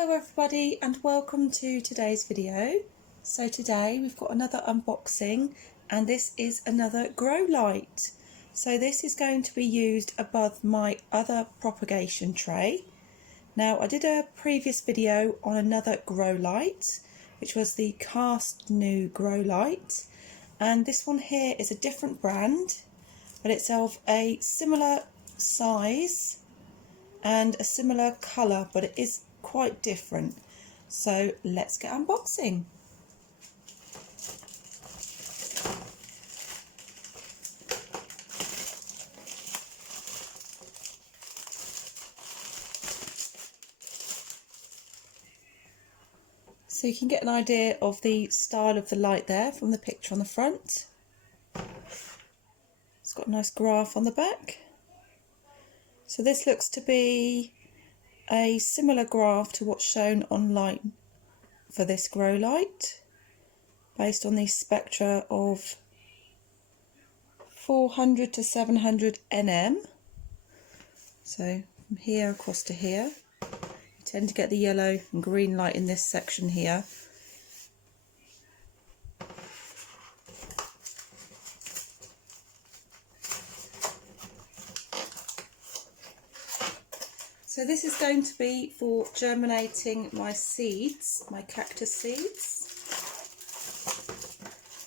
Hello everybody and welcome to today's video. So today we've got another unboxing and this is another grow light. So this is going to be used above my other propagation tray. Now I did a previous video on another grow light which was the CASTNOO grow light, and this one here is a different brand but it's of a similar size and a similar colour, but it is quite different. So let's get unboxing. So you can get an idea of the style of the light there from the picture on the front. It's got a nice graph on the back. So this looks to be a similar graph to what's shown online for this grow light, based on the spectra of 400 to 700 nm. So from here across to here, you tend to get the yellow and green light in this section here. So this is going to be for germinating my seeds, my cactus seeds.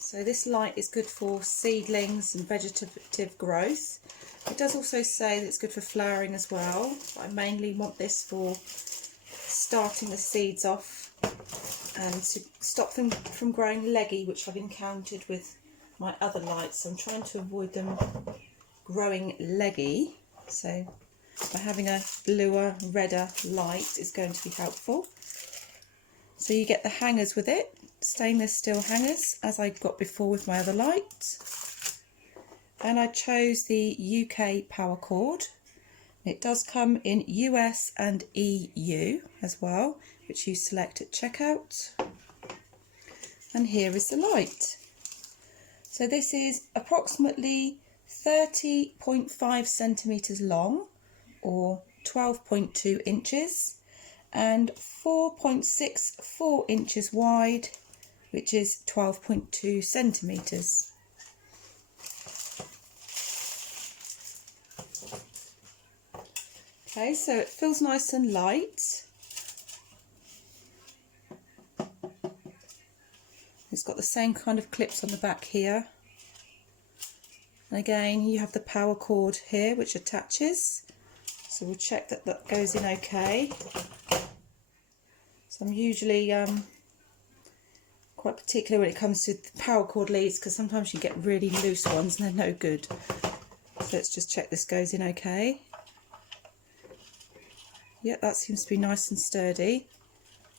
So this light is good for seedlings and vegetative growth. It does also say that it's good for flowering as well, but I mainly want this for starting the seeds off and to stop them from growing leggy, which I've encountered with my other lights. So I'm trying to avoid them growing leggy. So by having a bluer, redder light is going to be helpful. So you get the hangers with it, stainless steel hangers, as I got before with my other light. And I chose the UK power cord. It does come in US and EU as well, which you select at checkout. And here is the light. So this is approximately 30.5 centimetres long, or 12.2 inches, and 4.64 inches wide, which is 12.2 centimetres. Okay, so it feels nice and light. It's got the same kind of clips on the back here. And again, you have the power cord here which attaches. So we'll check that that goes in okay. So I'm usually quite particular when it comes to the power cord leads, because sometimes you get really loose ones and they're no good. So let's just check this goes in okay. Yep, that seems to be nice and sturdy.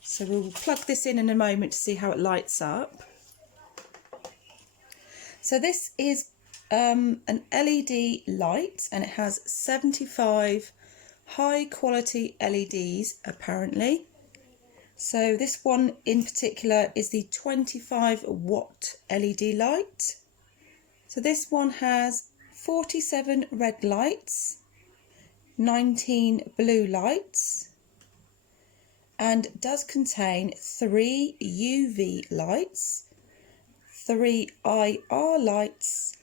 So we'll plug this in a moment to see how it lights up. So this is an LED light, and it has 75 high quality LEDs apparently. So this one in particular is the 25 watt LED light. So this one has 47 red lights, 19 blue lights, and does contain 3 UV lights, 3 IR lights,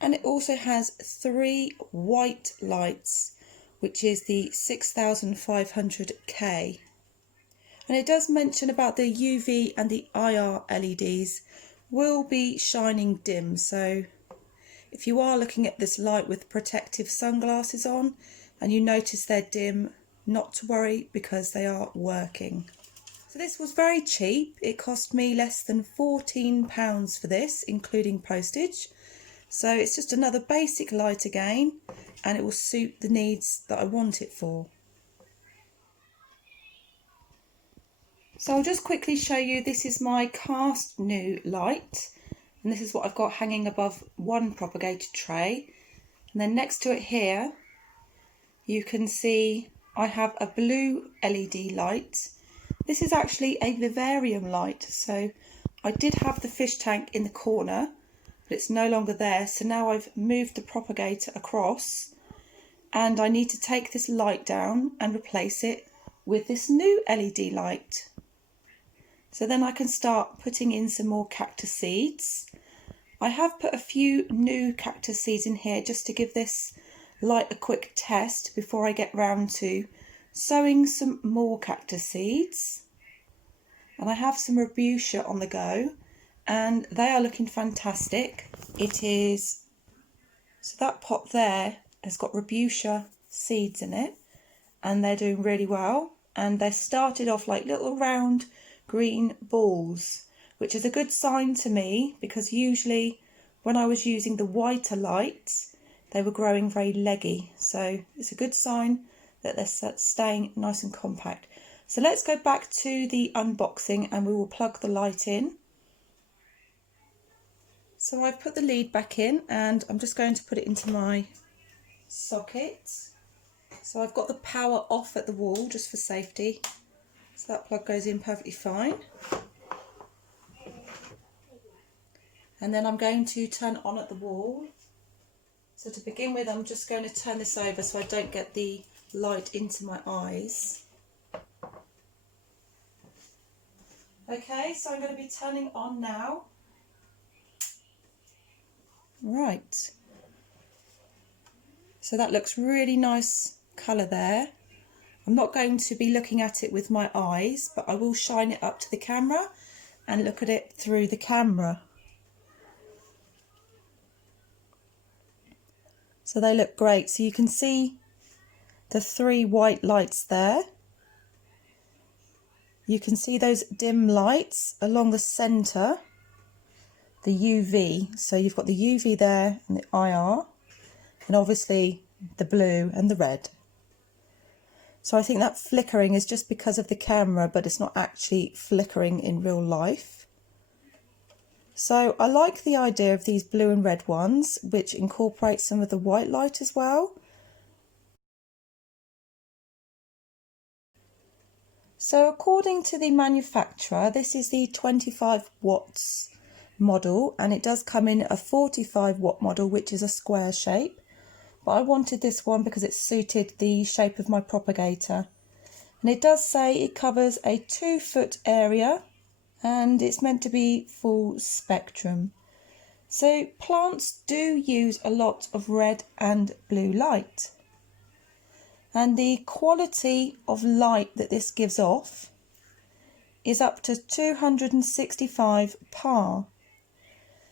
and it also has 3 white lights, which is the 6500K. And it does mention about the UV and the IR LEDs will be shining dim. So if you are looking at this light with protective sunglasses on and you notice they're dim, not to worry, because they are working. So this was very cheap. It cost me less than £14 for this, including postage. So it's just another basic light again, and it will suit the needs that I want it for. So I'll just quickly show you, this is my CASTNOO light, and this is what I've got hanging above one propagator tray. And then next to it here, you can see I have a blue LED light. This is actually a vivarium light, so I did have the fish tank in the corner, but it's no longer there. So now I've moved the propagator across, and I need to take this light down and replace it with this new LED light. So then I can start putting in some more cactus seeds. I have put a few new cactus seeds in here just to give this light a quick test before I get round to sowing some more cactus seeds. And I have some Rubutia on the go and they are looking fantastic. It is, so that pot there has got Rubutia seeds in it and they're doing really well, and they started off like little round green balls, which is a good sign to me because usually when I was using the whiter lights they were growing very leggy, so it's a good sign that they're staying nice and compact. So let's go back to the unboxing and we will plug the light in. So I've put the lead back in and I'm just going to put it into my socket. So I've got the power off at the wall just for safety. So that plug goes in perfectly fine. And then I'm going to turn on at the wall. So to begin with, I'm just going to turn this over so I don't get the light into my eyes. Okay, so I'm going to be turning on now. Right. So that looks really nice colour there. I'm not going to be looking at it with my eyes, but I will shine it up to the camera and look at it through the camera. So they look great. So you can see the 3 white lights there. You can see those dim lights along the centre, the UV. So you've got the UV there and the IR, and obviously the blue and the red. So I think that flickering is just because of the camera, but it's not actually flickering in real life. So I like the idea of these blue and red ones, which incorporate some of the white light as well. So according to the manufacturer, this is the 25 watts model, and it does come in a 45 watt model, which is a square shape. But I wanted this one because it suited the shape of my propagator. And it does say it covers a 2-foot area and it's meant to be full spectrum. So plants do use a lot of red and blue light. And the quality of light that this gives off is up to 265 PAR.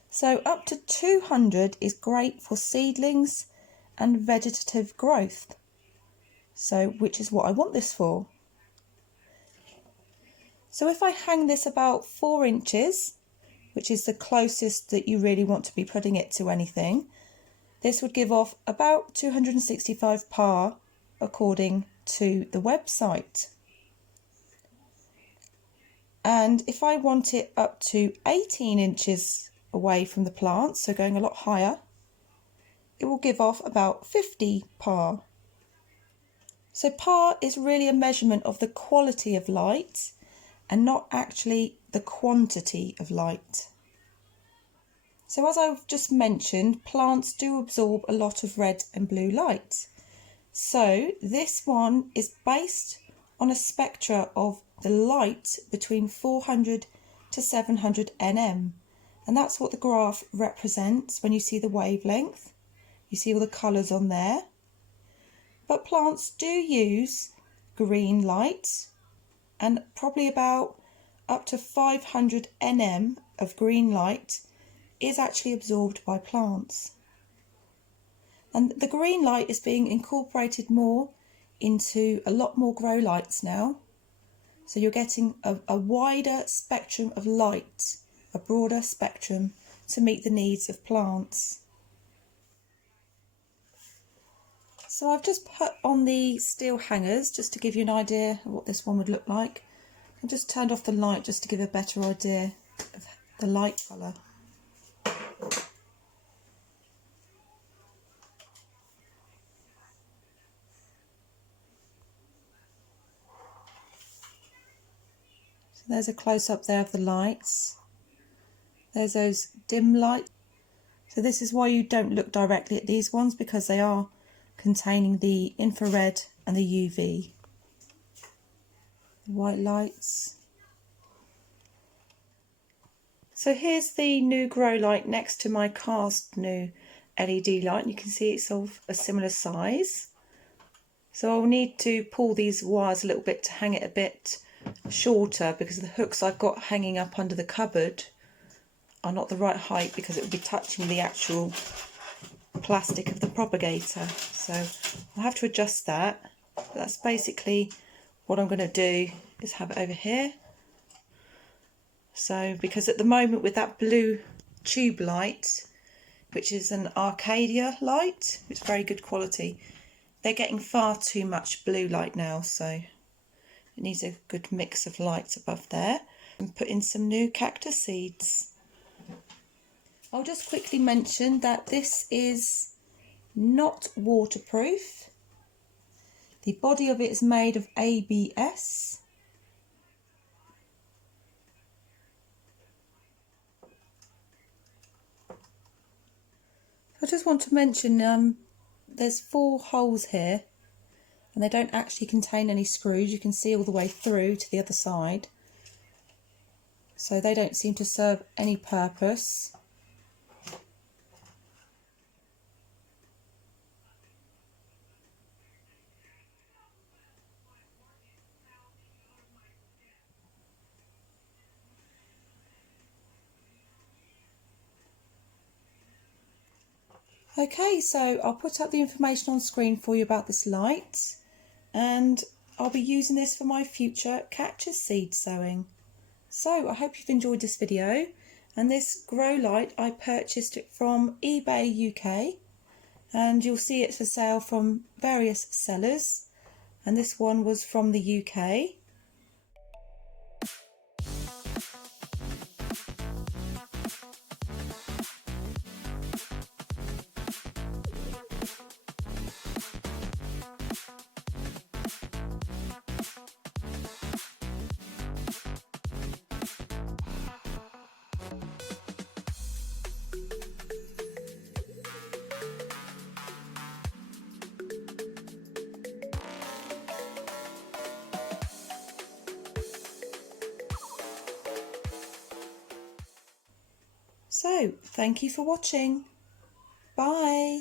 So up to 200 is great for seedlings and vegetative growth, so which is what I want this for. So if I hang this about 4 inches, which is the closest that you really want to be putting it to anything, this would give off about 265 PAR according to the website. And if I want it up to 18 inches away from the plant, so going a lot higher, it will give off about 50 PAR. So PAR is really a measurement of the quality of light and not actually the quantity of light. So as I've just mentioned, plants do absorb a lot of red and blue light. So this one is based on a spectra of the light between 400 to 700 nm. And that's what the graph represents when you see the wavelength. You see all the colours on there. But plants do use green light, and probably about up to 500 nm of green light is actually absorbed by plants. And the green light is being incorporated more into a lot more grow lights now. So you're getting a wider spectrum of light, a broader spectrum to meet the needs of plants. So I've just put on the steel hangers just to give you an idea of what this one would look like. I've just turned off the light just to give a better idea of the light colour. So there's a close-up there of the lights. There's those dim lights. So this is why you don't look directly at these ones, because they are containing the infrared and the UV. white lights. So here's the new grow light next to my CASTNOO LED light, and you can see it's of a similar size. So I'll need to pull these wires a little bit to hang it a bit shorter, because the hooks I've got hanging up under the cupboard are not the right height, because it will be touching the actual plastic of the propagator. So I'll have to adjust that. But that's basically what I'm going to do, is have it over here. So because at the moment with that blue tube light, which is an Arcadia light, it's very good quality, they're getting far too much blue light now, so it needs a good mix of lights above there. And put in some new cactus seeds. I'll just quickly mention that this is not waterproof. The body of it is made of ABS. I just want to mention there's 4 holes here, and they don't actually contain any screws. You can see all the way through to the other side, so they don't seem to serve any purpose. Okay, so I'll put up the information on screen for you about this light, and I'll be using this for my future cactus seed sowing. So I hope you've enjoyed this video, and this grow light I purchased it from eBay UK, and you'll see it for sale from various sellers, and this one was from the UK. So, thank you for watching. Bye.